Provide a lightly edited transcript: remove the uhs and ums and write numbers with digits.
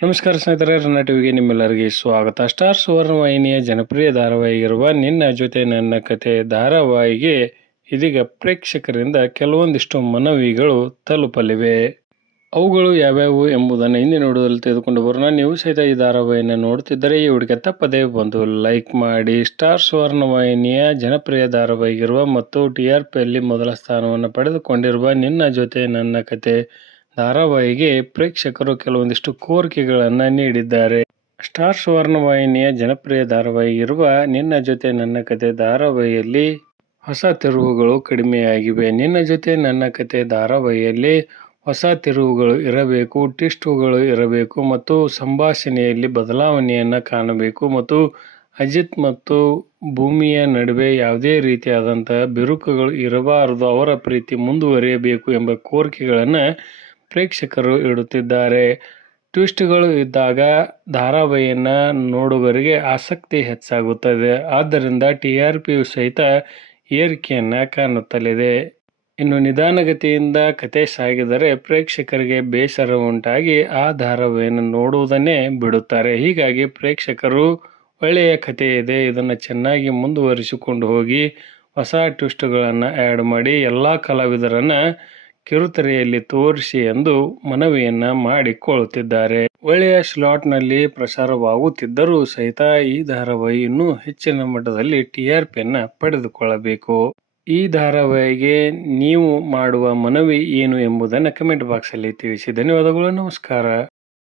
ನಮಸ್ಕಾರ ಸ್ನೇಹಿತರೆ, ರನ್ನ ಟಿವಿಗೆ ನಿಮ್ಮೆಲ್ಲರಿಗೆ ಸ್ವಾಗತ. ಸ್ಟಾರ್ ಸುವರ್ಣ ವಾಹಿನಿಯ ಜನಪ್ರಿಯ ಧಾರಾವಾಹಿಗಿರುವ ನಿನ್ನ ಜೊತೆ ನನ್ನ ಕತೆ ಧಾರಾವಾಹಿಗೆ ಇದೀಗ ಪ್ರೇಕ್ಷಕರಿಂದ ಕೆಲವೊಂದಿಷ್ಟು ಮನವಿಗಳು ತಲುಪಲಿವೆ. ಅವುಗಳು ಯಾವ್ಯಾವು ಎಂಬುದನ್ನು ಇಂದಿನ ವಿಡಿಯೋದಲ್ಲಿ ತೆಗೆದುಕೊಂಡು ಬರೋಣ. ನೀವು ಸಹಿತ ಈ ಧಾರಾವಾಹಿಯನ್ನು ನೋಡುತ್ತಿದ್ದರೆ ಈ ವಿಡಿಯೋಗೆ ತಪ್ಪದೇ ಬಂದು ಲೈಕ್ ಮಾಡಿ. ಸ್ಟಾರ್ ಸುವರ್ಣ ವಾಹಿನಿಯ ಜನಪ್ರಿಯ ಧಾರಾವಾಹಿಗಿರುವ ಮತ್ತು TRPಯಲ್ಲಿ ಮೊದಲ ಸ್ಥಾನವನ್ನು ಪಡೆದುಕೊಂಡಿರುವ ನಿನ್ನ ಜೊತೆ ನನ್ನ ಕತೆ ಧಾರಾವಾಹಿಗೆ ಪ್ರೇಕ್ಷಕರು ಕೆಲವೊಂದಿಷ್ಟು ಕೋರಿಕೆಗಳನ್ನು ನೀಡಿದ್ದಾರೆ. ಸ್ಟಾರ್ ಸುವರ್ಣ ವಾಹಿನಿಯ ಜನಪ್ರಿಯ ಧಾರಾವಾಹಿಗಿರುವ ನಿನ್ನ ಜೊತೆ ನನ್ನ ಕತೆ ಧಾರಾವಾಹಿಯಲ್ಲಿ ಹೊಸ ತಿರುವುಗಳು ಕಡಿಮೆಯಾಗಿವೆ. ನಿನ್ನ ಜೊತೆ ನನ್ನ ಕತೆ ಧಾರಾವಾಹಿಯಲ್ಲಿ ಹೊಸ ತಿರುವುಗಳು ಇರಬೇಕು, ಟ್ವಿಸ್ಟ್ಗಳು ಇರಬೇಕು ಮತ್ತು ಸಂಭಾಷಣೆಯಲ್ಲಿ ಬದಲಾವಣೆಯನ್ನು ಕಾಣಬೇಕು ಮತ್ತು ಅಜಿತ್ ಮತ್ತು ಭೂಮಿಯ ನಡುವೆ ಯಾವುದೇ ರೀತಿಯಾದಂತಹ ಬಿರುಕುಗಳು ಇರಬಾರದು, ಅವರ ಪ್ರೀತಿ ಮುಂದುವರಿಯಬೇಕು ಎಂಬ ಕೋರಿಕೆಗಳನ್ನು ಪ್ರೇಕ್ಷಕರು ಇಡುತ್ತಿದ್ದಾರೆ. ಟ್ವಿಸ್ಟ್ಗಳು ಇದ್ದಾಗ ಧಾರಾವಾಹಿಯನ್ನು ನೋಡುಗರಿಗೆ ಆಸಕ್ತಿ ಹೆಚ್ಚಾಗುತ್ತದೆ. ಆದ್ದರಿಂದ TRPಯು ಸಹಿತ ಏರಿಕೆಯನ್ನು ಕಾಣುತ್ತಲಿದೆ. ಇನ್ನು ನಿಧಾನಗತಿಯಿಂದ ಕತೆ ಸಾಗಿದರೆ ಪ್ರೇಕ್ಷಕರಿಗೆ ಬೇಸರ ಉಂಟಾಗಿ ಆ ಧಾರಾವಾಹಿಯನ್ನು ನೋಡುವುದನ್ನೇ ಬಿಡುತ್ತಾರೆ. ಹೀಗಾಗಿ ಪ್ರೇಕ್ಷಕರು ಒಳ್ಳೆಯ ಕತೆ ಇದೆ, ಇದನ್ನು ಚೆನ್ನಾಗಿ ಮುಂದುವರಿಸಿಕೊಂಡು ಹೋಗಿ ಹೊಸ ಟ್ವಿಸ್ಟ್ಗಳನ್ನು ಆ್ಯಡ್ ಮಾಡಿ ಎಲ್ಲ ಕಲಾವಿದರನ್ನು ಕಿರುತೆರೆಯಲ್ಲಿ ತೋರಿಸಿ ಎಂದು ಮನವಿಯನ್ನು ಮಾಡಿಕೊಳ್ಳುತ್ತಿದ್ದಾರೆ. ಒಳ್ಳೆಯ ಸ್ಲಾಟ್ನಲ್ಲಿ ಪ್ರಸಾರವಾಗುತ್ತಿದ್ದರೂ ಸಹಿತ ಈ ಧಾರಾವಾಹಿ ಇನ್ನೂ ಹೆಚ್ಚಿನ ಮಟ್ಟದಲ್ಲಿ TRPಯನ್ನು ಪಡೆದುಕೊಳ್ಳಬೇಕು. ಈ ಧಾರಾವಾಹಿಗೆ ನೀವು ಮಾಡುವ ಮನವಿ ಏನು ಎಂಬುದನ್ನು ಕಮೆಂಟ್ ಬಾಕ್ಸಲ್ಲಿ ತಿಳಿಸಿ. ಧನ್ಯವಾದಗಳು. ನಮಸ್ಕಾರ.